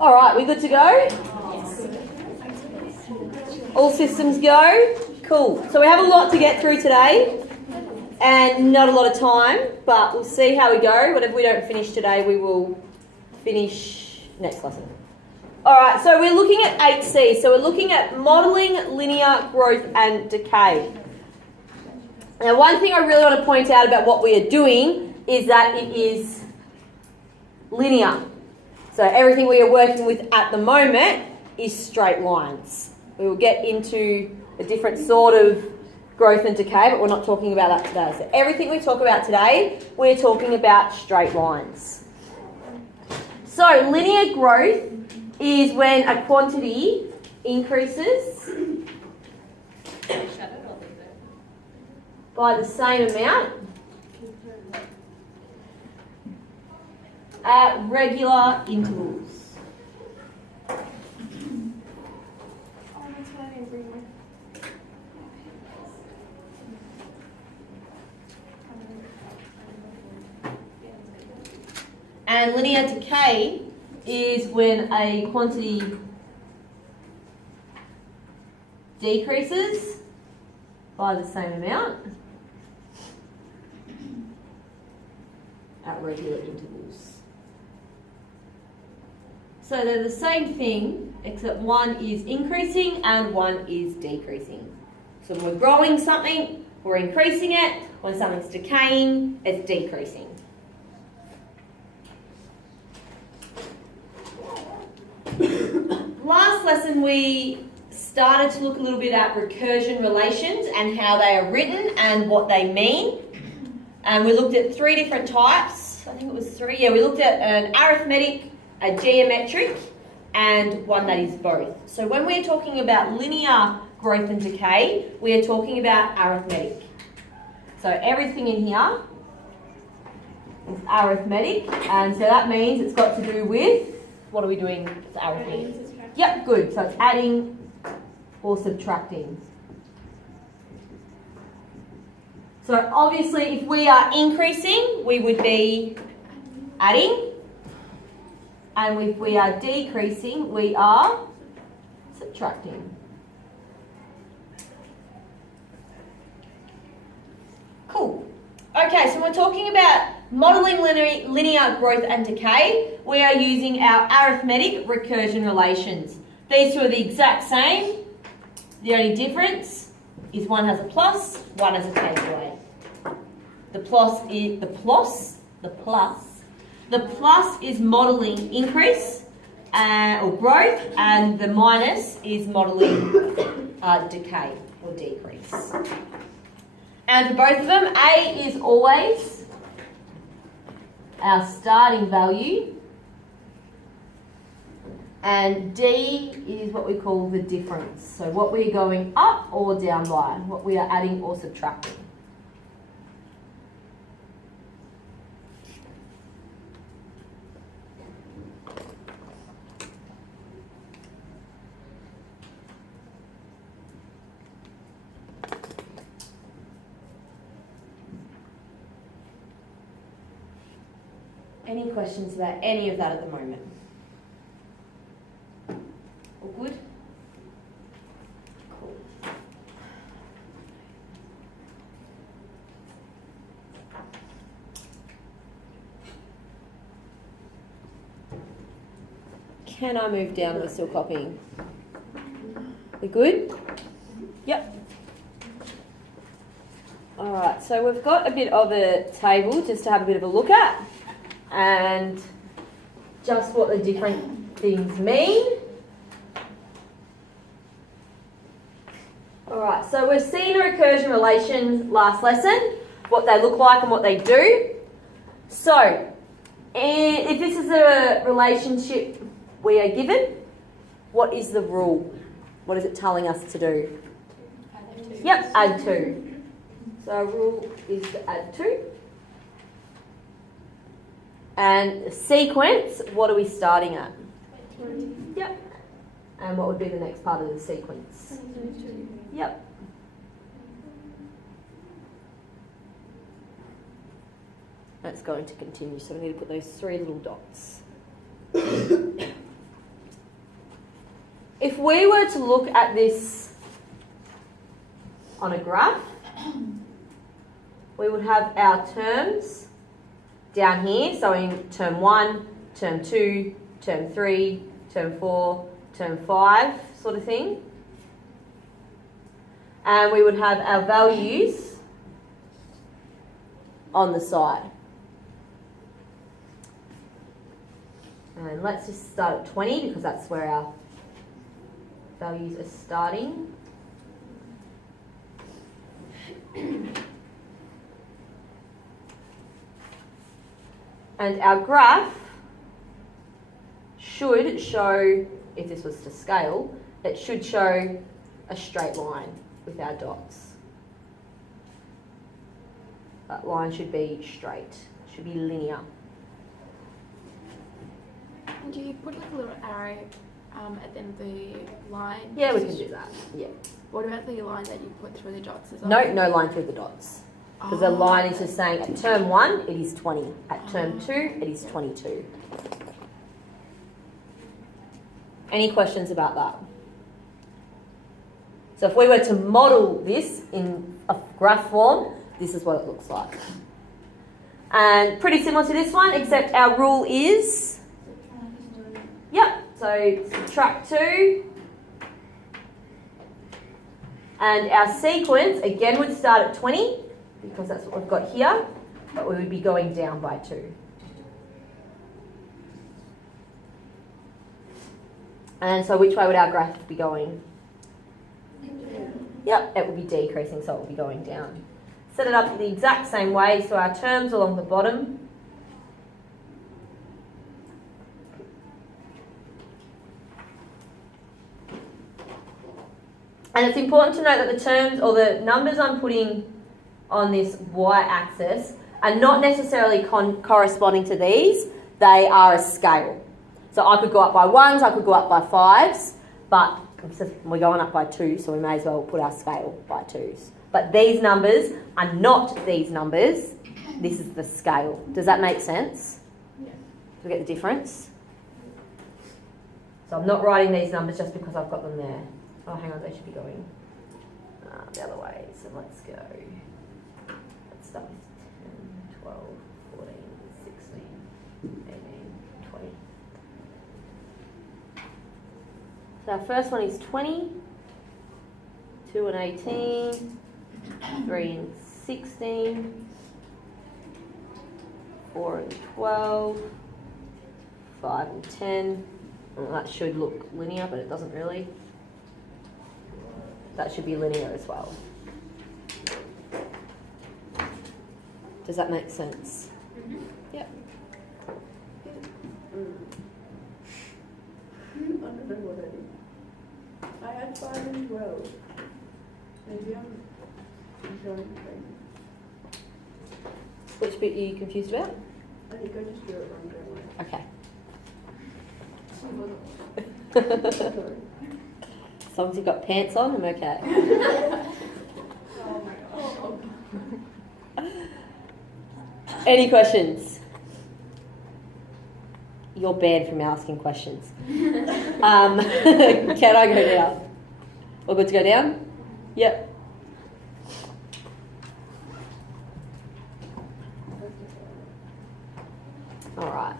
All right, we good to go? All systems go? Cool. So we have a lot to get through today and not a lot of time, but we'll see how we go. Whatever we don't finish today, we will finish next lesson. All right, so we're looking at 8C. So we're looking at modelling linear growth and decay. Now, one thing I really want to point out about what we are doing is that it is linear. So everything we are working with at the moment is straight lines. We will get into a different sort of growth and decay, but we're not talking about that today. So everything we talk about today, we're talking about straight lines. So linear growth is when a quantity increases by the same amount at regular intervals. And linear decay is when a quantity decreases by the same amount at regular intervals. So they're the same thing, except one is increasing and one is decreasing. So when we're growing something, we're increasing it. When something's decaying, it's decreasing. Last lesson we started to look a little bit at recursion relations and how they are written and what they mean. And we looked at 3 different types. I think it was 3. Yeah, we looked at an arithmetic, a geometric, and one that is both. So when we're talking about linear growth and decay, we are talking about arithmetic. So everything in here is arithmetic, and so that means it's got to do with, what are we doing with arithmetic? Yep, good. So it's adding or subtracting. So obviously if we are increasing, we would be adding. And if we are decreasing, we are subtracting. Cool. Okay, so we're talking about modelling linear growth and decay. We are using our arithmetic recursion relations. These two are the exact same. The only difference is one has a plus, one has a takeaway. The plus is modelling increase or growth, and the minus is modelling decay or decrease. And for both of them, A is always our starting value, and D is what we call the difference. So what we're going up or down by, what we are adding or subtracting. Any questions about any of that at the moment? All good? Cool. Can I move down? We're still copying. We good? Yep. All right, so we've got a bit of a table just to have a bit of a look at, and just what the different things mean. Alright, so we've seen a recursion relation last lesson, what they look like and what they do. So, if this is a relationship we are given, what is the rule? What is it telling us to do? Add 2. Yep, add 2. So our rule is to add 2. And sequence, what are we starting at? 20. Yep. And what would be the next part of the sequence? 22. Yep. That's going to continue, so we need to put those 3 little dots. if we were to look at this on a graph, we would have our terms down here. So in term 1, term 2, term 3, term 4, term 5 sort of thing. And we would have our values on the side. And let's just start at 20 because that's where our values are starting. And our graph should show, if this was to scale, it should show a straight line with our dots. That line should be straight, should be linear. And do you put like a little arrow at the end of the line? Yeah, we can do that. Yeah. What about the line that you put through the dots as well? No, no line through the dots. Because the line is just saying at term 1 it is 20, at term 2 it is 22. Any questions about that? So if we were to model this in a graph form, this is what it looks like. And pretty similar to this one, except our rule is, yep, so subtract 2. And our sequence, again, would start at 20, because that's what we've got here, but we would be going down by 2. And so which way would our graph be going? Yep, it would be decreasing, so it would be going down. Set it up the exact same way, so our terms along the bottom. And it's important to note that the terms or the numbers I'm putting on this y-axis are not necessarily corresponding to these. They are a scale. So I could go up by 1s, I could go up by 5s, but we're going up by 2, so we may as well put our scale by 2s. But these numbers are not these numbers. This is the scale. Does that make sense? Yeah. Do we get the difference? So I'm not writing these numbers just because I've got them there. Oh, hang on, they should be going the other way. So let's go. Let's start with 10, 12, 14, 16, 18, 20. So our first one is 20, 2 and 18, 3 and 16, 4 and 12, 5 and 10. Well, that should look linear, but it doesn't really. That should be linear as well. Does that make sense? Mm-hmm. Yep. I don't know what I did. I had 5 and 12. Maybe I'm showing things. Which bit are you confused about? I think I just drew it wrong, Okay. don't I? Sorry. As long as you've got pants on, I'm okay. Oh my gosh. Any questions? You're banned from asking questions. Can I go down? All good to go down? Yep. All right.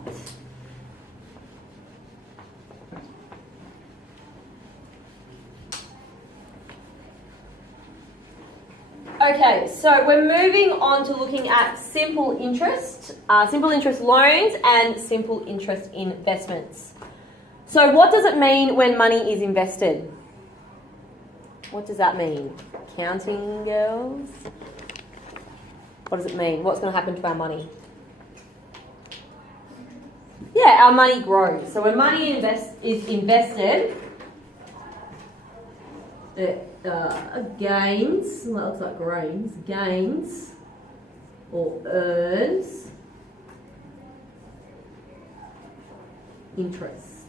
Okay, so we're moving on to looking at simple interest loans and simple interest investments. So what does it mean when money is invested? What does that mean? Counting girls? What does it mean? What's going to happen to our money? Yeah, our money grows. So when money is invested, it gains, well, that looks like grains, gains or earns interest.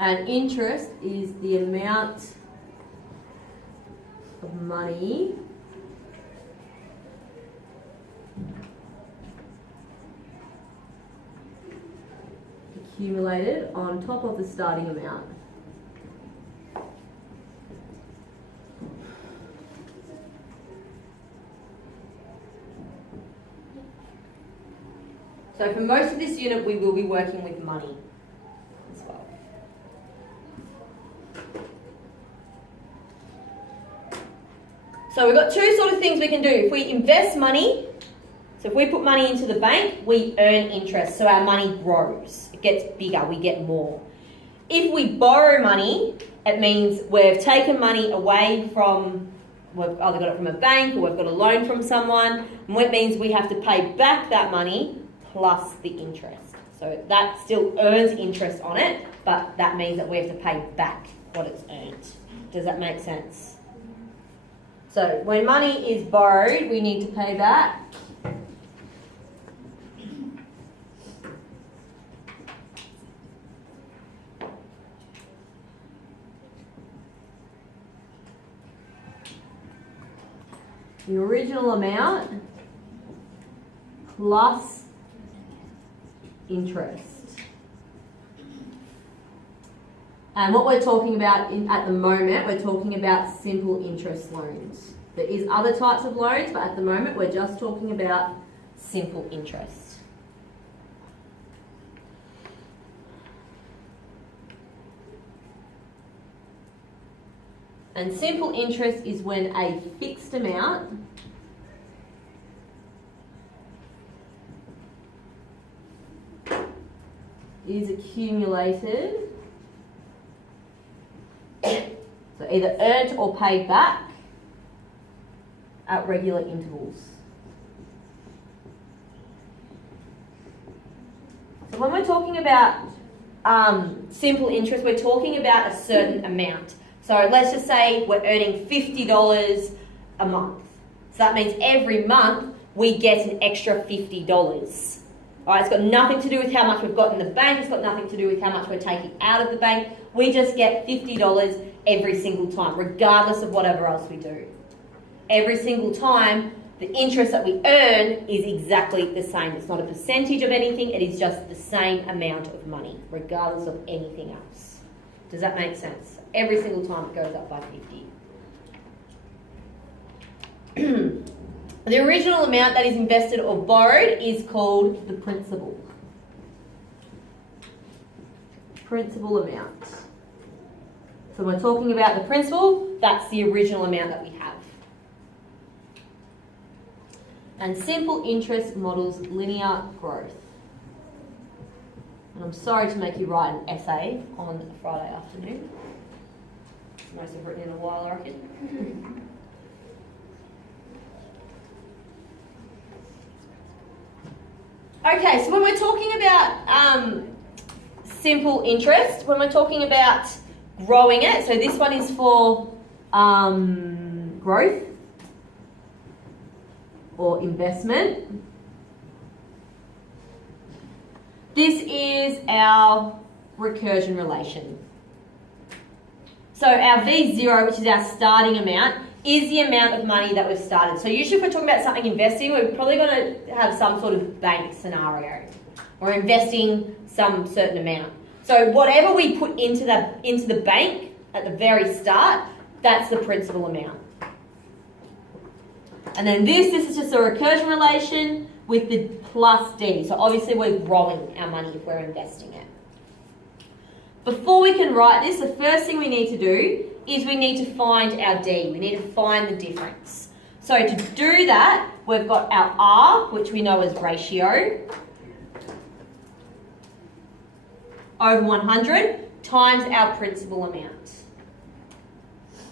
And interest is the amount of money accumulated on top of the starting amount. So for most of this unit, we will be working with money as well. So we've got two sort of things we can do. If we invest money, so if we put money into the bank, we earn interest, so our money grows. It gets bigger, we get more. If we borrow money, it means we've taken money away from, we've either got it from a bank or we've got a loan from someone, and it means we have to pay back that money plus the interest. So that still earns interest on it, but that means that we have to pay back what it's earned. Does that make sense? So when money is borrowed, we need to pay back. The original amount plus interest. And what we're talking about at the moment, we're talking about simple interest loans. There is other types of loans, but at the moment we're just talking about simple interest. And simple interest is when a fixed amount is accumulated, so either earned or paid back at regular intervals. So when we're talking about simple interest, we're talking about a certain amount. So let's just say we're earning $50 a month. So that means every month we get an extra $50. All right, it's got nothing to do with how much we've got in the bank. It's got nothing to do with how much we're taking out of the bank. We just get $50 every single time, regardless of whatever else we do. Every single time, the interest that we earn is exactly the same. It's not a percentage of anything. It is just the same amount of money, regardless of anything else. Does that make sense? Every single time it goes up by 50. The original amount that is invested or borrowed is called the principal. Principal amount. So we're talking about the principal, that's the original amount that we have. And simple interest models linear growth. And I'm sorry to make you write an essay on a Friday afternoon. Most have written in a while, I reckon. Okay, so when we're talking about simple interest, when we're talking about growing it, so this one is for growth or investment. This is our recursion relation. So our V0, which is our starting amount, is the amount of money that we've started. So usually if we're talking about something investing, we're probably going to have some sort of bank scenario. We're investing some certain amount. So whatever we put into the bank at the very start, that's the principal amount. And then this is just a recursion relation with the plus D. So obviously we're growing our money if we're investing it. Before we can write this, the first thing we need to do is we need to find our D. We need to find the difference. So to do that, we've got our R, which we know as ratio, over 100 times our principal amount.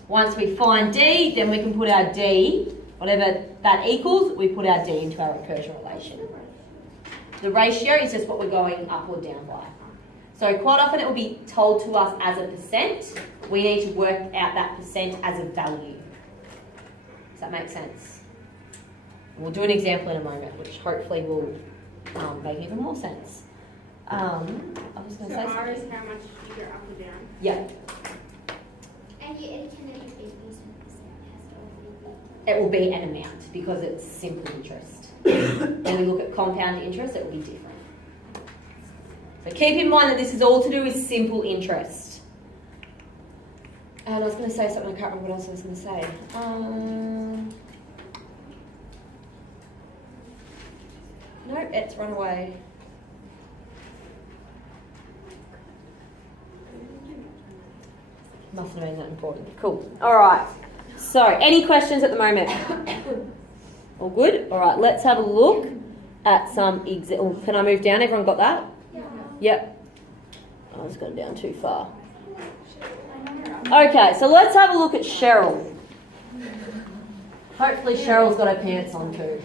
Once we find D, then we can put our D, whatever that equals, we put our D into our recursion relation. The ratio is just what we're going up or down by. So quite often it will be told to us as a percent. We need to work out that percent as a value. Does that make sense? We'll do an example in a moment, which hopefully will make even more sense. I was going to say R is how much you go up or down? Yeah. And it can only be used in percent. It will be an amount because it's simple interest. When we look at compound interest, it will be different. So keep in mind that this is all to do with simple interest. And I was going to say something, I can't remember what else I was going to say. No, it's run away. Mustn't have been that important. Cool. All right. So, any questions at the moment? All good? All right, let's have a look at some examples. Can I move down? Everyone got that? Yeah. Yep. I just got down too far. Okay, so let's have a look at Cheryl. Hopefully Cheryl's got her pants on too.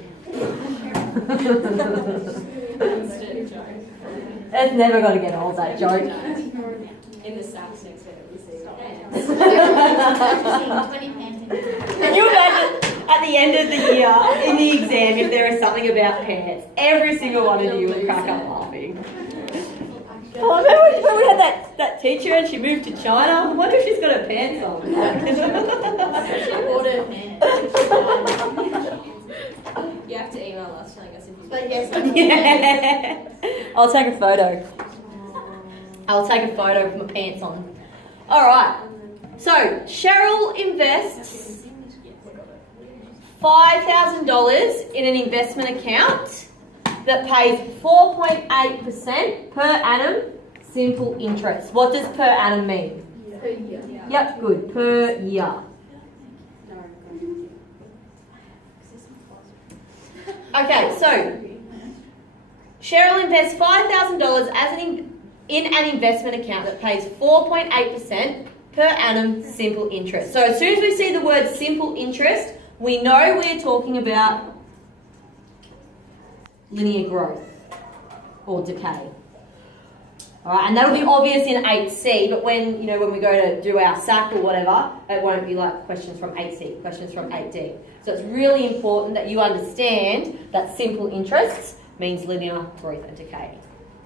It's never going to get old, that joke. In the South next week, we see. Can you imagine at the end of the year, in the exam, if there is something about pants, every single one of you will crack up laughing. Oh, remember we had that teacher and she moved to China? I wonder if she's got her pants on. You have to email us telling us if you. But yes, Yeah. I'll take a photo. I'll take a photo with my pants on. All right. So Cheryl invests $5,000 in an investment account that pays 4.8% per annum simple interest. What does per annum mean? Per year. Yep, good. Per year. Okay, so Cheryl invests $5,000 in an investment account that pays 4.8% per annum simple interest. So as soon as we see the word simple interest, we know we're talking about linear growth or decay. All right, and that'll be obvious in 8C, but when we go to do our SAC or whatever, it won't be like questions from 8C, questions from 8D. So it's really important that you understand that simple interest means linear growth and decay.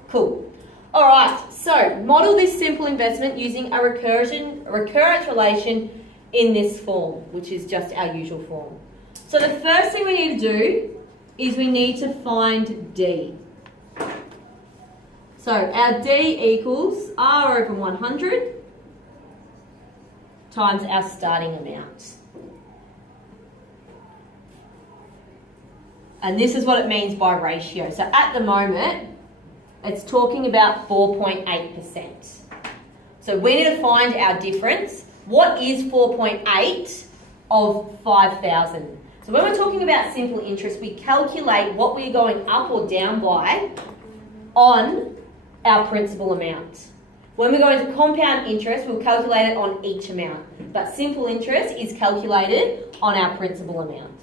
Cool. All right, so model this simple investment using a recurrence relation in this form, which is just our usual form. So the first thing we need to do is we need to find D. So our D equals R over 100 times our starting amount. And this is what it means by ratio. So at the moment, it's talking about 4.8%. So we need to find our difference. What is 4.8 of 5,000? So when we're talking about simple interest, we calculate what we're going up or down by on our principal amount. When we go into compound interest, we'll calculate it on each amount. But simple interest is calculated on our principal amount.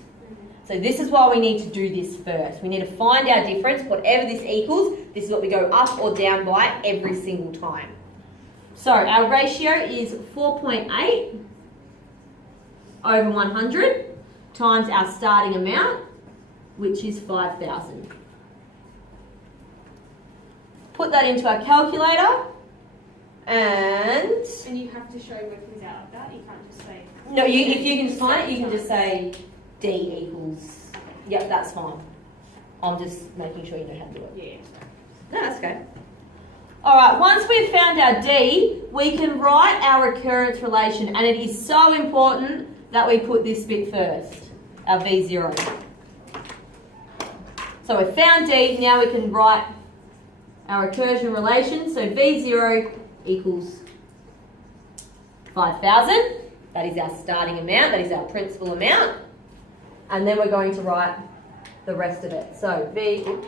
So this is why we need to do this first. We need to find our difference, whatever this equals. This is what we go up or down by every single time. So our ratio is 4.8 over 100 times our starting amount, which is 5,000. Put that into our calculator, and And you have to show what comes out of that. You can't just say. no, if you can find it, you can just say D equals. Yep, that's fine. I'm just making sure you know how to do it. Yeah. No, that's okay. All right, once we've found our D, we can write our recurrence relation, and it is so important that we put this bit first, our V0. So we found D, now we can write our recursion relation. So V0 equals 5,000. That is our starting amount, that is our principal amount. And then we're going to write the rest of it. So Vn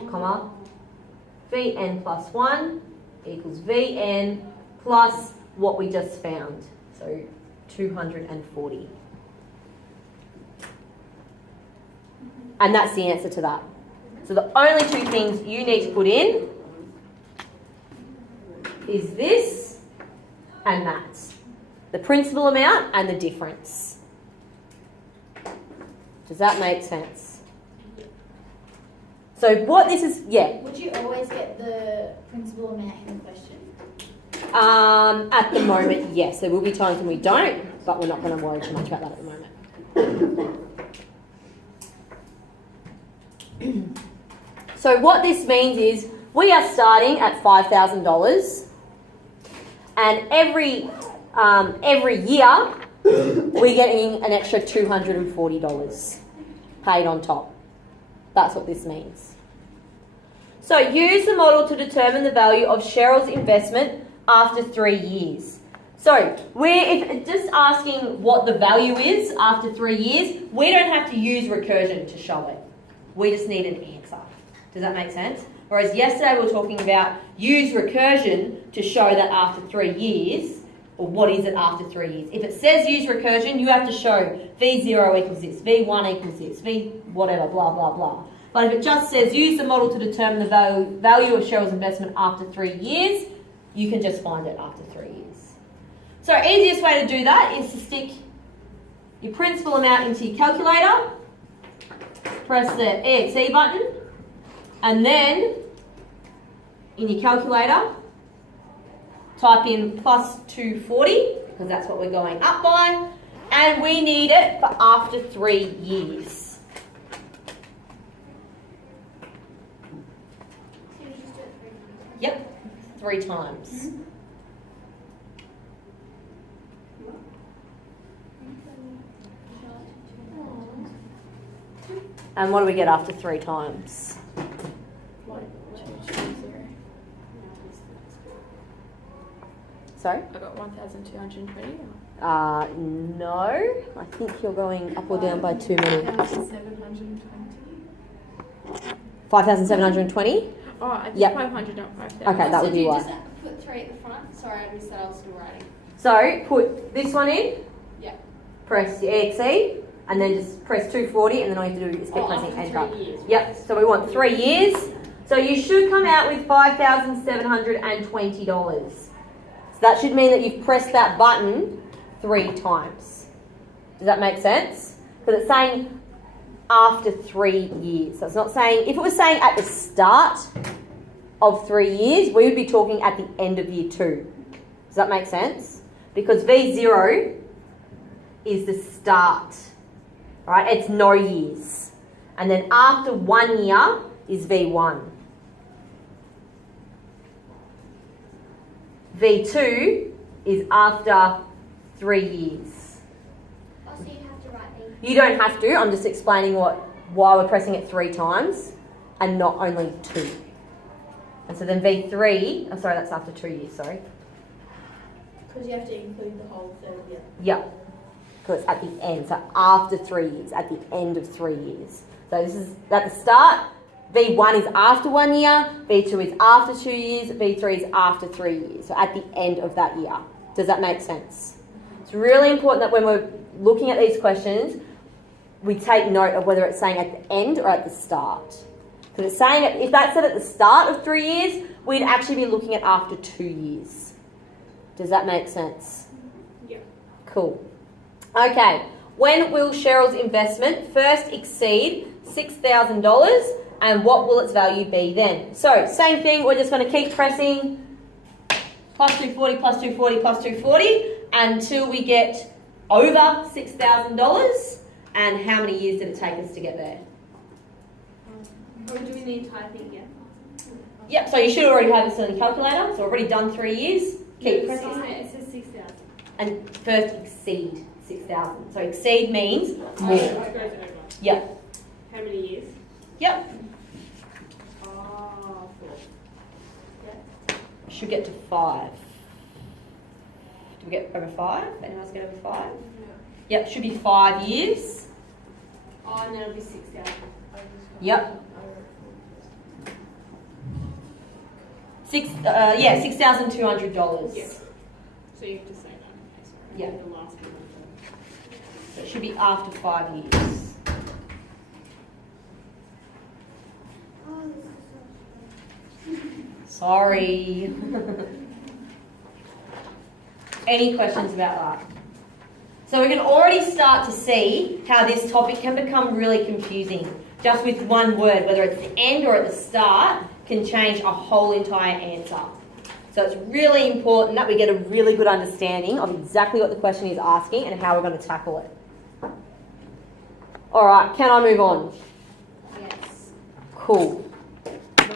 plus 1 equals Vn plus what we just found. So 240. And that's the answer to that. So the only two things you need to put in is this and that. The principal amount and the difference. Does that make sense? So what this is, yeah. would you always get the principal amount in the question? At the moment, yes. There will be times when we don't, but we're not going to worry too much about that at the moment. So what this means is we are starting at $5,000, and every year we're getting an extra $240 paid on top. That's what this means. So use the model to determine the value of Cheryl's investment after 3 years. So if just asking what the value is after 3 years, we don't have to use recursion to show it. We just need an answer. Does that make sense? Whereas yesterday we were talking about use recursion to show that after 3 years, or what is it after 3 years. If it says use recursion, you have to show V0 equals this, V1 equals this, V whatever, blah, blah, blah. But if it just says use the model to determine the value of Cheryl's investment after 3 years, you can just find it after 3 years. So easiest way to do that is to stick your principal amount into your calculator, press the EXE button, and then in your calculator, type in plus 240, because that's what we're going up by, and we need it for after 3 years. So you just do it 3 times. Yep, 3 times. And what do we get after 3 times? 1220. Sorry? I got 1,220. No. I think you're going up or down by too many. 1,720. 5,720? Oh, I think Yep. 500, not 5,000. Okay, that would be why. Just put 3 at the front. Sorry, I missed that. I was still writing. So put this one in. Yeah. Press your EXE, and then just press 240, and then all you have to do is keep pressing enter. 3 years. Yep. So we want 3 years. So you should come out with $5,720. So that should mean that you've pressed that button 3 times. Does that make sense? Because it's saying after 3 years. So it's not saying, if it was saying at the start of 3 years, we would be talking at the end of year 2. Does that make sense? Because V0 is the start, right? It's no years. And then after 1 year is V1. V2 is after 3 years. Oh, so you have to write these. You don't have to. I'm just explaining why we're pressing it 3 times and not only 2. And so then V3, oh sorry, that's after 2 years, sorry. Because you have to include the whole third year. Yeah, because it's at the end. So after 3 years, at the end of 3 years. So this is at the start. V1 is after 1 year. V2 is after 2 years. V3 is after 3 years. So at the end of that year. Does that make sense? It's really important that when we're looking at these questions, we take note of whether it's saying at the end or at the start. Because it's saying that if that said at the start of 3 years, we'd actually be looking at after 2 years. Does that make sense? Yeah. Cool. Okay. When will Cheryl's investment first exceed $6,000, and what will its value be then? So, same thing, we're just going to keep pressing plus 240, plus 240, plus 240 until we get over $6,000. And how many years did it take us to get there? Or do we need typing again? Yep, so you should already have this on the calculator. So, already done 3 years. Keep No, pressing. it says 6,000. And first exceed 6,000. So, exceed means Oh, more. it goes over. Yep. How many years? Yep. Oh, 4. Should get to 5. Do we get over 5? Anyone else get over 5? Yep, should be 5 years. Oh, and then it'll be 6,000. Yep. $6,200. Yeah. So you have to say that. Okay, sorry. Yeah. The last one. So it should be after 5 years. Oh, this is so Sorry. Any questions about that? So we can already start to see how this topic can become really confusing. Just with one word, whether it's the end or at the start, can change a whole entire answer. So it's really important that we get a really good understanding of exactly what the question is asking and how we're going to tackle it. All right, can I move on? Yes. Cool.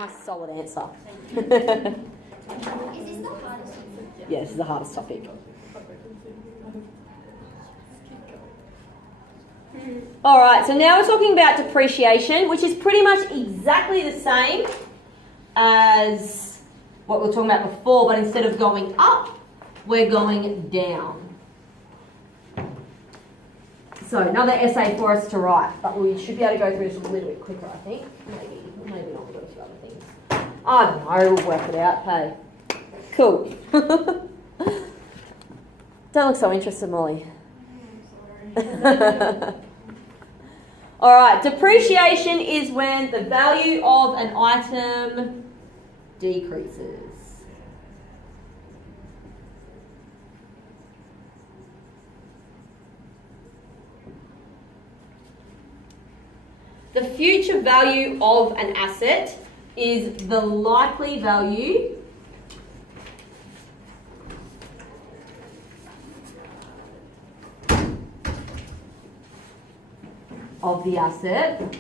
nice solid answer. Is this the hardest one? Yeah, this is the hardest topic. All right, so now we're talking about depreciation, which is pretty much exactly the same as what we were talking about before, but instead of going up, we're going down. So another essay for us to write, but we should be able to go through this a little bit quicker, I think. Maybe not. We've got a few other things. I don't know, we'll work it out, hey. Cool. Don't look so interested, Molly. All right, depreciation is when the value of an item decreases. The future value of an asset is the likely value of the asset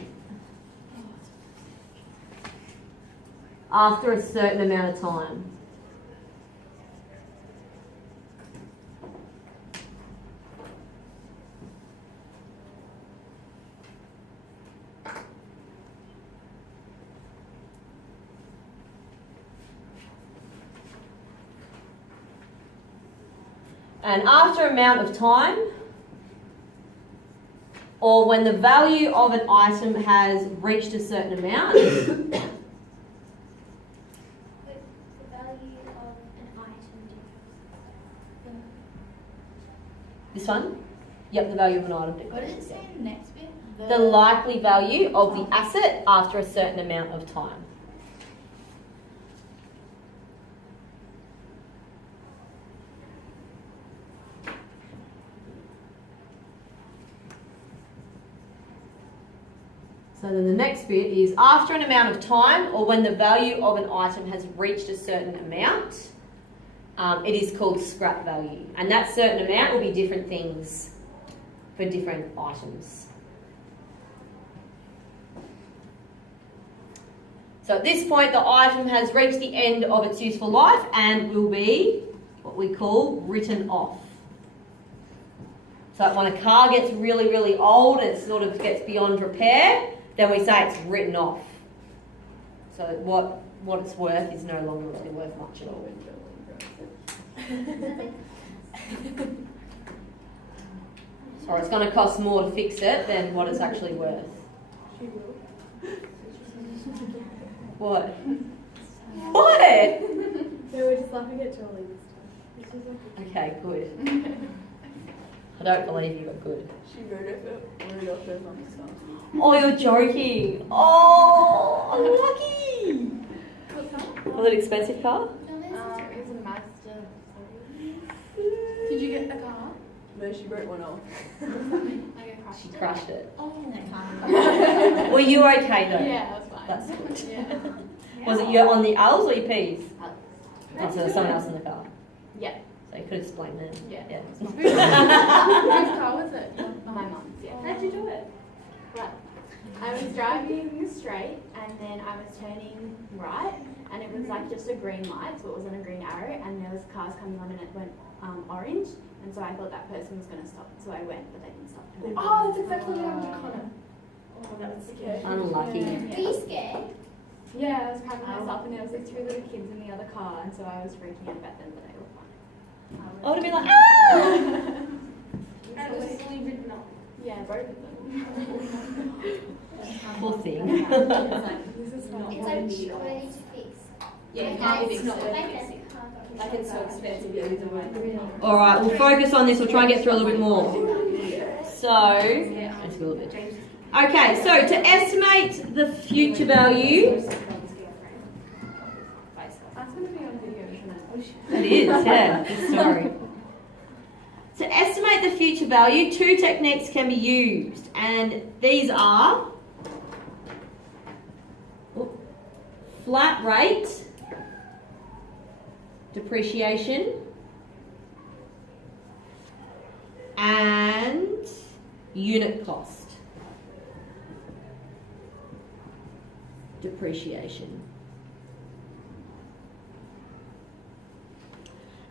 after a certain amount of time. And after amount of time, or when the value of an item has reached a certain amount. The value of an item differs. This one? Yep, the value of an item What did it decreases. say in the next bit? The likely value of the asset after a certain amount of time. So then the next bit is after an amount of time, or when the value of an item has reached a certain amount, it is called scrap value. And that certain amount will be different things for different items. So at this point, the item has reached the end of its useful life and will be what we call written off. So when a car gets really, really old and it sort of gets beyond repair, then we say it's written off. So what it's worth is no longer really worth much at all. Or it's going to cost more to fix it than what it's actually worth. She will. What? What? No, we're just laughing at Jolie this time. Okay, good. I don't believe you, but good. She wrote off her mum's son. Oh, you're joking. Oh, I'm lucky. What's that? Was it an expensive car? It was a Mazda. Did you get a car? No, she wrote one off. I got crushed. She crushed it. Oh. Were you okay though? Yeah, that was fine. That's good. Yeah. Was it you on the L's or your P's? Alex. Oh, so there's someone else in the car. Yeah. So you could explain that. Yeah. Yeah. Whose car was it? My mum's, yeah. How'd you do it? Well, I was driving straight and then I was turning right and it was like just a green light, so it wasn't a green arrow, and there was cars coming on and it went orange, and so I thought that person was going to stop, so I went, but they didn't stop. And then Oh, that's exactly what happened to Connor. Oh, that was scary. Unlucky. Are you scared? yeah, I was crapping myself, and there was like 2 little kids in the other car, and so I was freaking out about them, but they were fine. I would have been like, ah! And it was fully written off. Yeah, both of them. Poor thing. This is not It's what I like need. ready to fix. Yeah, My you can't dad's- fix my it. dad's car. Like it's so expensive, yeah, either way. All right, we'll focus on this. We'll try and get through a little bit more. So, let's go a little bit. Okay, so to estimate the future value, That's going to be on video, isn't it? it is, yeah, this story. To estimate the future value, 2 techniques can be used, and these are flat rate depreciation and unit cost depreciation.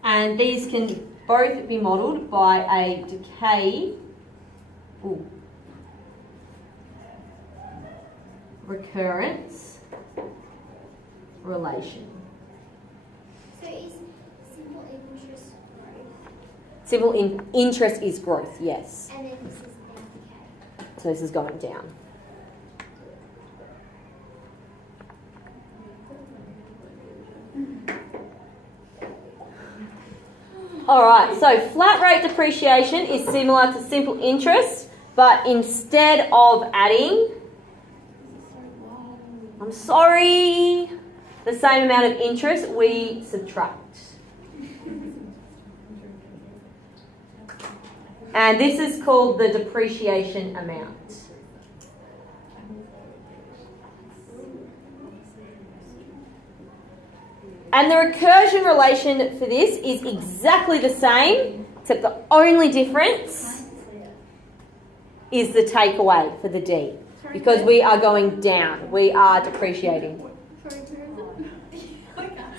And these can both be modelled by a decay recurrence relation. So is simple interest growth, Simple interest is growth, yes. and then this is then decay. So this is going down. Alright, so flat rate depreciation is similar to simple interest, but instead of adding, I'm sorry, the same amount of interest, we subtract. And this is called the depreciation amount. And the recursion relation for this is exactly the same, except the only difference is the takeaway for the D. Because we are going down. We are depreciating.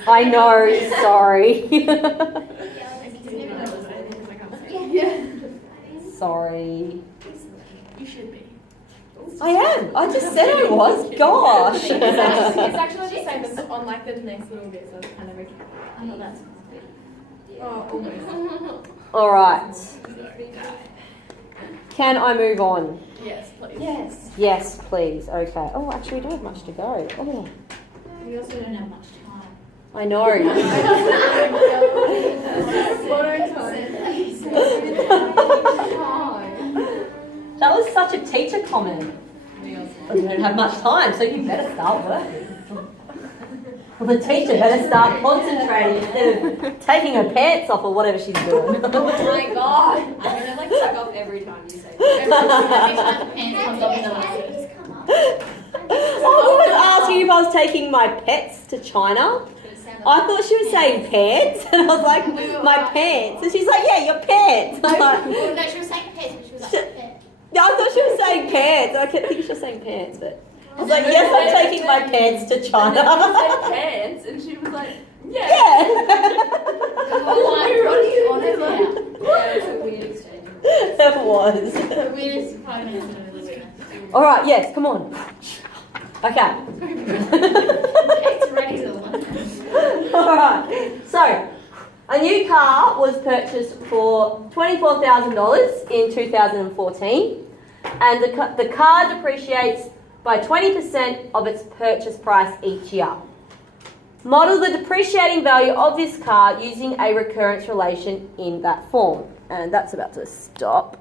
I know, sorry. Sorry. You should be. I am. I just said I was. Gosh. It's actually the same as on like the next little bit, so it's kind of okay. Oh, that's Oh, almost. All right. Can I move on? Yes, please. Yes. Yes, please. Okay. Oh, actually, we don't have much to go. Oh, We also don't have much time. I know. That was such a teacher comment. I don't have much time, so you better start working. Well, the teacher better start concentrating instead of taking her pants off or whatever she's doing. Oh my god! I'm gonna like suck off every time you say that. Every time the pants comes up in the How did lesson. this come up? I was asking if I was taking my pets to China. I thought she was saying pants, and I was like, my pants. And she's like, yeah, your pants. I'm like, Well, no, she was saying pants, but she was like, pants. yeah, I thought she was saying pants. I kept thinking she was saying pants, but I was like, yes, I'm taking my pants to China. Pants, and she was like, yeah. Yeah. Yeah, it's a weird exchange. That was. The weirdest fucking incident of the week. All right, yes, come on. Okay. It's ready to lunch. All right. So, a new car was purchased for $24,000 in 2014, and the car depreciates by 20% of its purchase price each year. Model the depreciating value of this car using a recurrence relation in that form. And that's about to stop.